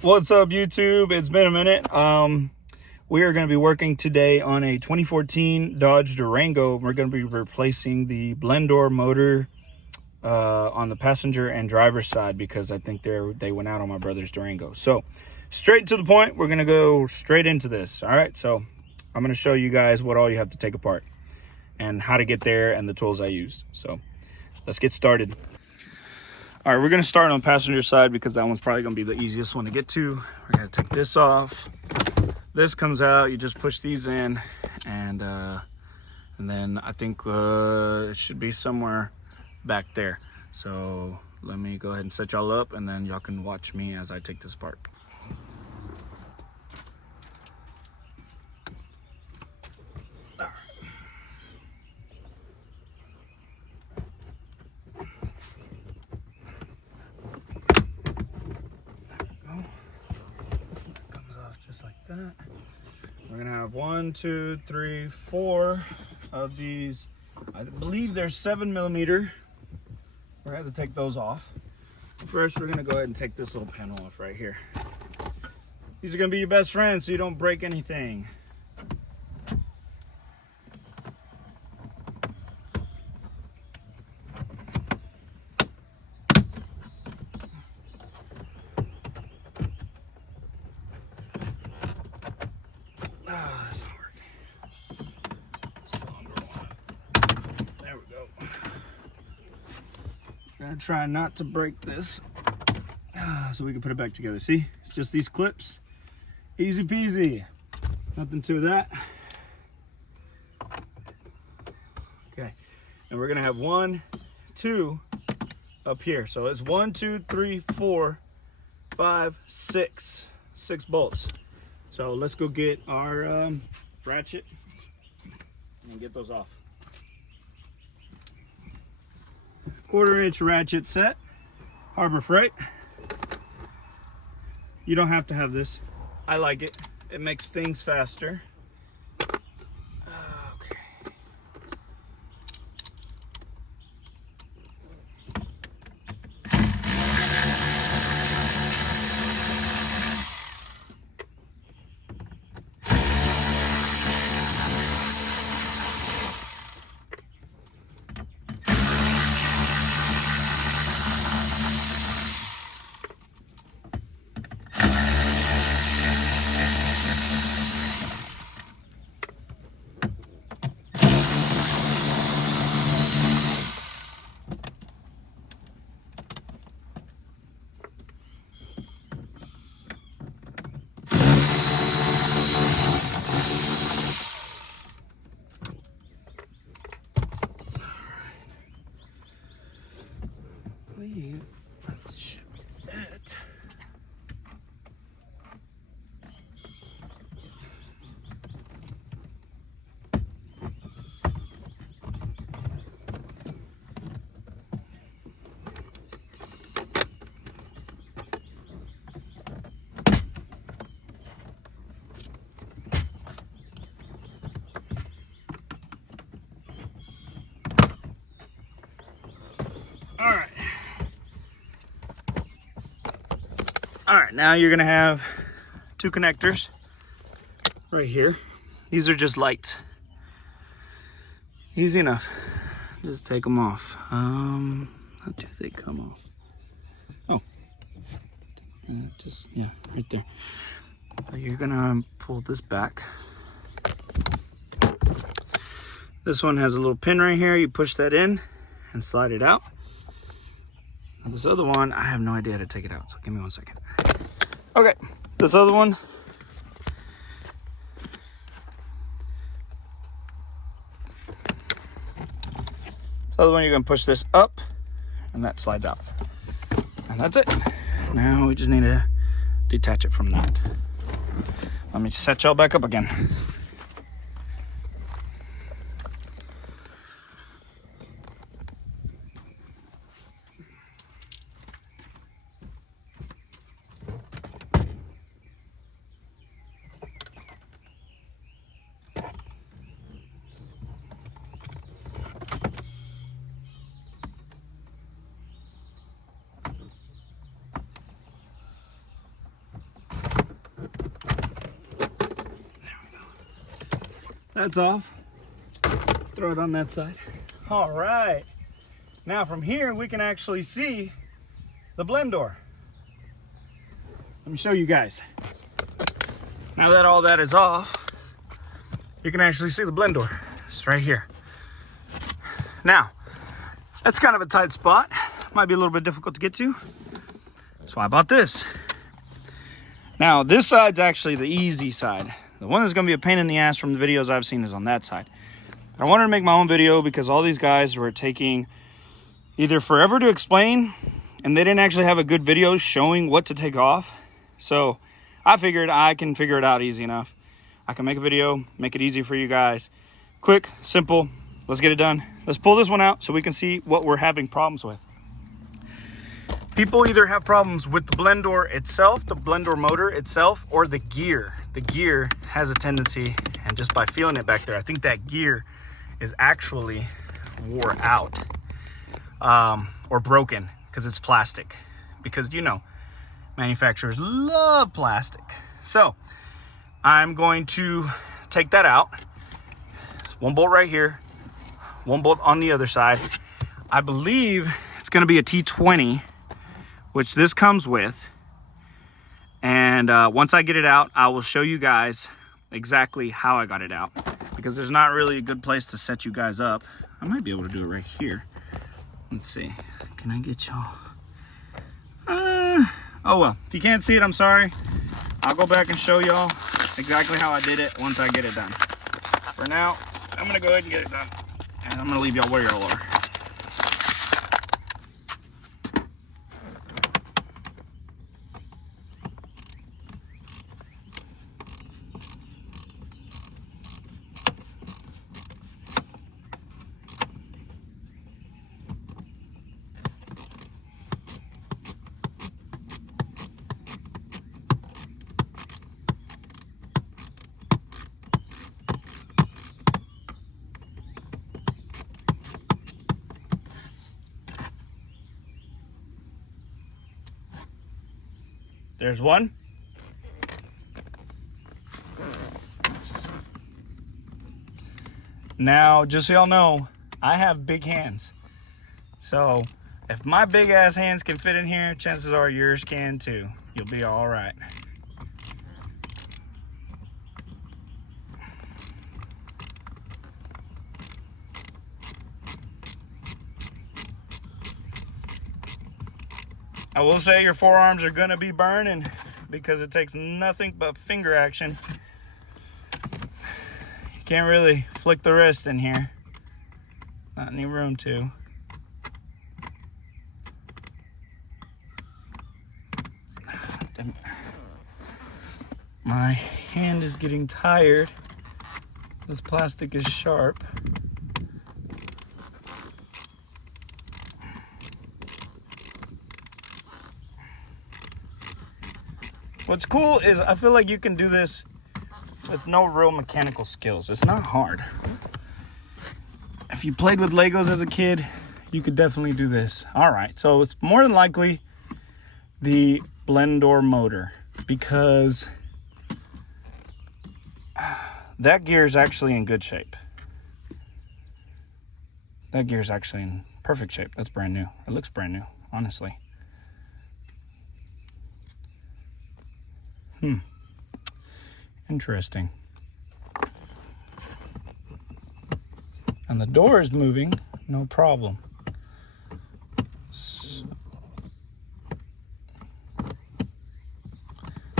What's up, YouTube? It's been a minute. We are going to be working today on a 2014 Dodge Durango. We're going to be replacing the blend door motor on the passenger and driver's side because I think they went out on my brother's Durango. So straight to the point, we're going to go straight into this. All right, so I'm going to show you guys what all you have to take apart and how to get there and the tools I used. So let's get started. All right, we're going to start on the passenger side because that one's probably going to be the easiest one to get to. We're going to take this off. This comes out. You just push these in, and then I think it should be somewhere back there. So let me go ahead and set y'all up, and then y'all can watch me as I take this apart. That we're gonna have 1, 2, 3, 4 of these. I believe they're 7mm. We're gonna have to take those off. First, we're gonna go ahead and take this little panel off right here. These are gonna be your best friends so you don't break anything. Gonna try not to break this so we can put it back together. See, it's just these clips, easy peasy, nothing to that. Okay, and we're gonna have 1, 2 up here. So it's 1, 2, 3, 4, 5, 6 bolts. So let's go get our ratchet and get those off. 1/4-inch ratchet set, Harbor Freight. You don't have to have this. I like it. It makes things faster. Okay. That should be it. All right, now you're gonna have 2 connectors right here. These are just lights. Easy enough. Just take them off. How do they come off? Oh, yeah, right there. So you're gonna pull this back. This one has a little pin right here. You push that in and slide it out. Now this other one, I have no idea how to take it out, so give me 1 second. Okay, this other one. This other one, you're gonna push this up and that slides out. And that's it. Now we just need to detach it from that. Let me set y'all back up again. That's off. Throw it on that side. All right. Now from here, we can actually see the blend door. Let me show you guys. Now that all that is off, you can actually see the blend door. It's right here. Now, that's kind of a tight spot. Might be a little bit difficult to get to. That's why I bought this. Now, this side's actually the easy side. The one that's gonna be a pain in the ass from the videos I've seen is on that side. I wanted to make my own video because all these guys were taking either forever to explain, and they didn't actually have a good video showing what to take off. So I figured I can figure it out easy enough. I can make a video, make it easy for you guys. Quick, simple, let's get it done. Let's pull this one out so we can see what we're having problems with. People either have problems with the blend door itself, the blend door motor itself, or the gear. The gear has a tendency, and just by feeling it back there, I think that gear is actually wore out or broken because it's plastic. Because, you know, manufacturers love plastic. So I'm going to take that out. One bolt right here, one bolt on the other side. I believe it's going to be a T20, which this comes with. And once I get it out, I will show you guys exactly how I got it out, because there's not really a good place to set you guys up. I might be able to do it right here. Let's see. Can I get y'all? Oh well, if you can't see it, I'm sorry. I'll go back and show y'all exactly how I did it once I get it done. For now, I'm gonna go ahead and get it done, and I'm gonna leave y'all where y'all are. There's one. Now, just so y'all know, I have big hands. So if my big ass hands can fit in here, chances are yours can too. You'll be all right. I will say your forearms are gonna be burning because it takes nothing but finger action. You can't really flick the wrist in here. Not any room to. My hand is getting tired. This plastic is sharp. What's cool is I feel like you can do this with no real mechanical skills. It's not hard. If you played with Legos as a kid, you could definitely do this. All right, so it's more than likely the blend door motor, because that gear is actually in good shape. That gear is actually in perfect shape. That's brand new. It looks brand new, honestly. Interesting. And the door is moving, no problem.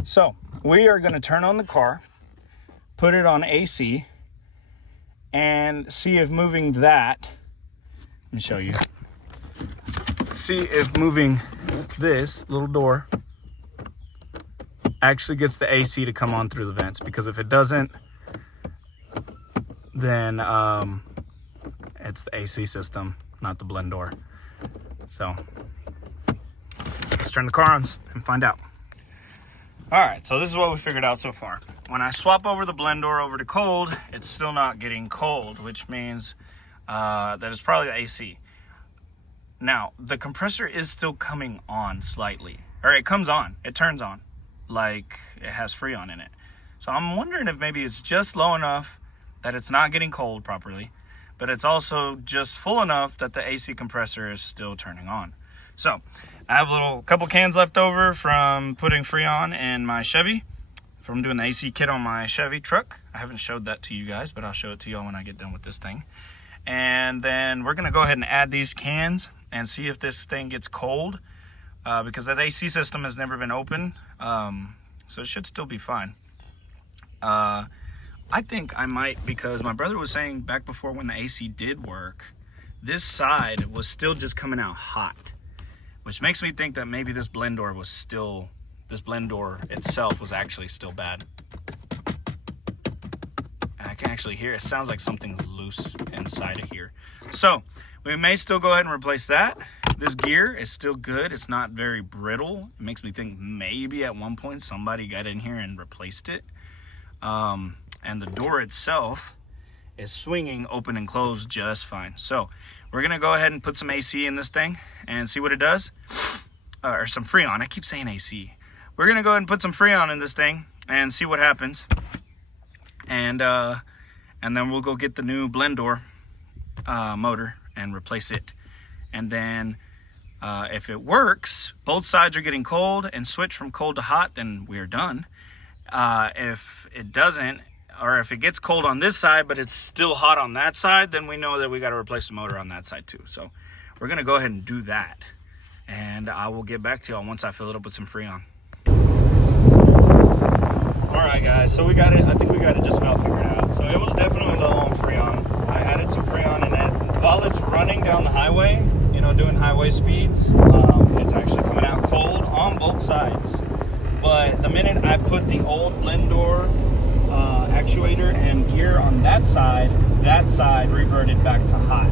So we are going to turn on the car, put it on AC, and see if moving that, let me show you, see if moving this little door actually gets the AC to come on through the vents, because if it doesn't, then it's the AC system, not the blend door. So let's turn the car on and find out. All right, so this is what we figured out so far. When I swap over the blend door over to cold, it's still not getting cold, which means that it's probably the AC. Now, the compressor is still coming on slightly, or it comes on, it turns on, like it has Freon in it. So I'm wondering if maybe it's just low enough that it's not getting cold properly, but it's also just full enough that the AC compressor is still turning on. So I have a couple cans left over from putting Freon in my Chevy, from doing the AC kit on my Chevy truck. I haven't showed that to you guys, but I'll show it to y'all when I get done with this thing. And then we're gonna go ahead and add these cans and see if this thing gets cold, because that AC system has never been open, so it should still be fine. I think I might, because my brother was saying back before when the AC did work, this side was still just coming out hot, which makes me think that maybe this blend door itself was actually still bad. And I can actually hear it sounds like something's loose inside of here. So we may still go ahead and replace that. This gear is still good. It's not very brittle. It makes me think maybe at one point somebody got in here and replaced it. And the door itself is swinging open and closed just fine. So we're gonna go ahead and put some AC in this thing and see what it does, or some Freon. I keep saying AC. We're gonna go ahead and put some Freon in this thing and see what happens. And then we'll go get the new blend door motor and replace it. And then if it works, both sides are getting cold and switch from cold to hot, then we're done. If it doesn't, or if it gets cold on this side but it's still hot on that side, then we know that we got to replace the motor on that side too. So we're gonna go ahead and do that, and I will get back to y'all once I fill it up with some Freon. All right guys, so we got it. I think we got it just about figured out. So it was definitely low on Freon. I added some Freon in it while it's running down the highway, you know, doing highway speeds. It's actually coming out cold on both sides. But the minute I put the old blend door actuator and gear on that side reverted back to hot.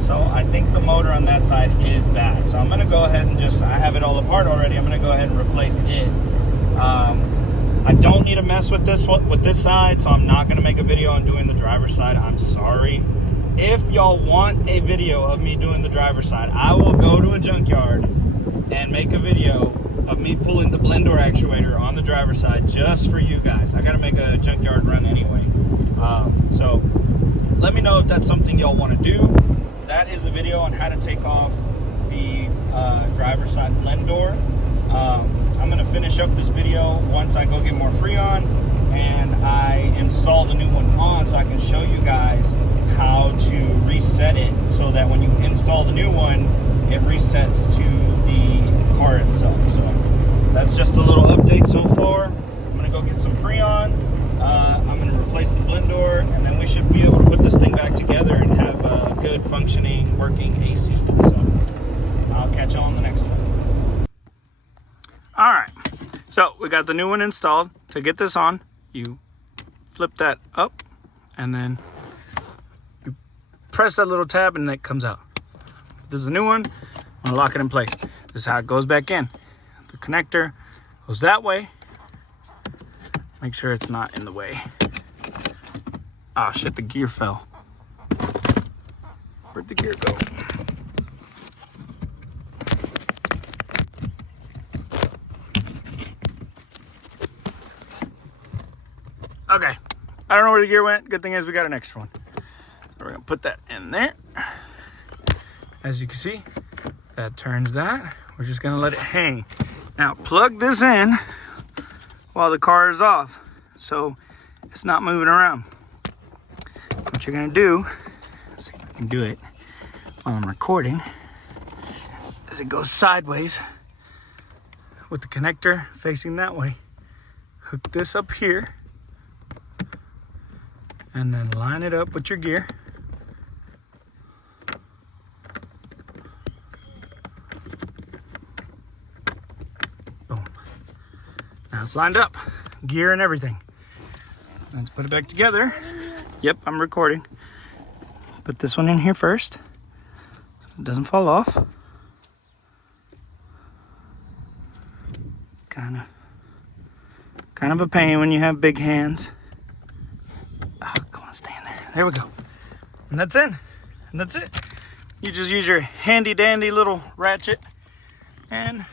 So I think the motor on that side is bad. So I'm gonna go ahead and I have it all apart already. I'm gonna go ahead and replace it. I don't need to mess with this side, so I'm not gonna make a video on doing the driver's side. I'm sorry. If y'all want a video of me doing the driver's side, I will go to a junkyard and make a video of me pulling the blend door actuator on the driver's side just for you guys. I gotta make a junkyard run anyway. So let me know if that's something y'all wanna do. That is a video on how to take off the driver's side blend door. I'm gonna finish up this video once I go get more Freon and I install the new one on, so I can show you guys how to reset it so that when you install the new one, it resets to the car itself. So that's just a little update so far. I'm gonna go get some Freon. I'm gonna replace the blend door, and then we should be able to put this thing back together and have a good functioning, working AC. So I'll catch you on the next one. All right, so we got the new one installed. To get this on, you flip that up and then you press that little tab and it comes out. This is the new one. I'm gonna lock it in place. This is how it goes back in. The connector goes that way. Make sure it's not in the way. Ah, shit, the gear fell. Where'd the gear go? Okay, I don't know where the gear went. Good thing is we got an extra one. So we're gonna put that in there. As you can see, that turns that. We're just gonna let it hang. Now plug this in while the car is off, so it's not moving around. What you're gonna do, let's see if I can do it while I'm recording, is it goes sideways with the connector facing that way. Hook this up here and then line it up with your gear. Boom. Now it's lined up, gear and everything. Let's put it back together. Yep, I'm recording. Put this one in here first so it doesn't fall off. Kind of a pain when you have big hands. Oh, come on, stay in there. There we go. And that's in. And that's it. You just use your handy dandy little ratchet and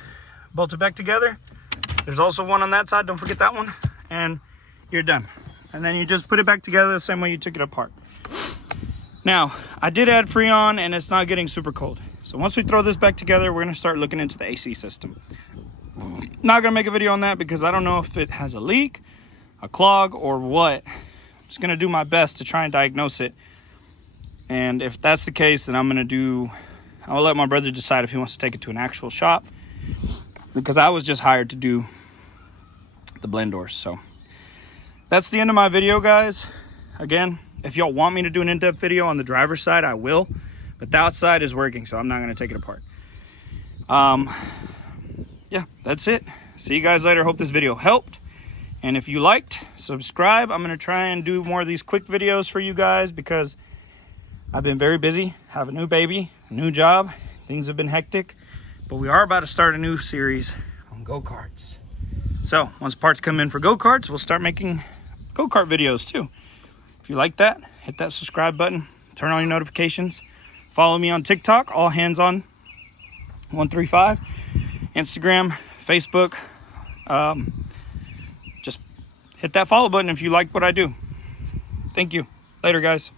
bolt it back together. There's also one on that side. Don't forget that one. And you're done. and then you just put it back together the same way you took it apart. Now, I did add Freon, and it's not getting super cold. So once we throw this back together, we're gonna start looking into the AC system. Not gonna make a video on that because I don't know if it has a leak, a clog, or what. I'm just gonna do my best to try and diagnose it. And if that's the case, then I'll let my brother decide if he wants to take it to an actual shop, because I was just hired to do the blend doors. So that's the end of my video, guys. Again, if y'all want me to do an in-depth video on the driver's side, I will, but the outside is working, so I'm not going to take it apart. Yeah, that's it. See you guys later. Hope this video helped, and if you liked, subscribe. I'm going to try and do more of these quick videos for you guys because I've been very busy, have a new baby, a new job. Things have been hectic, but we are about to start a new series on go-karts. So once parts come in for go-karts, we'll start making go-kart videos too. If you like that, hit that subscribe button, turn on your notifications, follow me on TikTok, all hands on 135, Instagram, Facebook. Just hit that follow button if you like what I do. Thank you. Later, guys.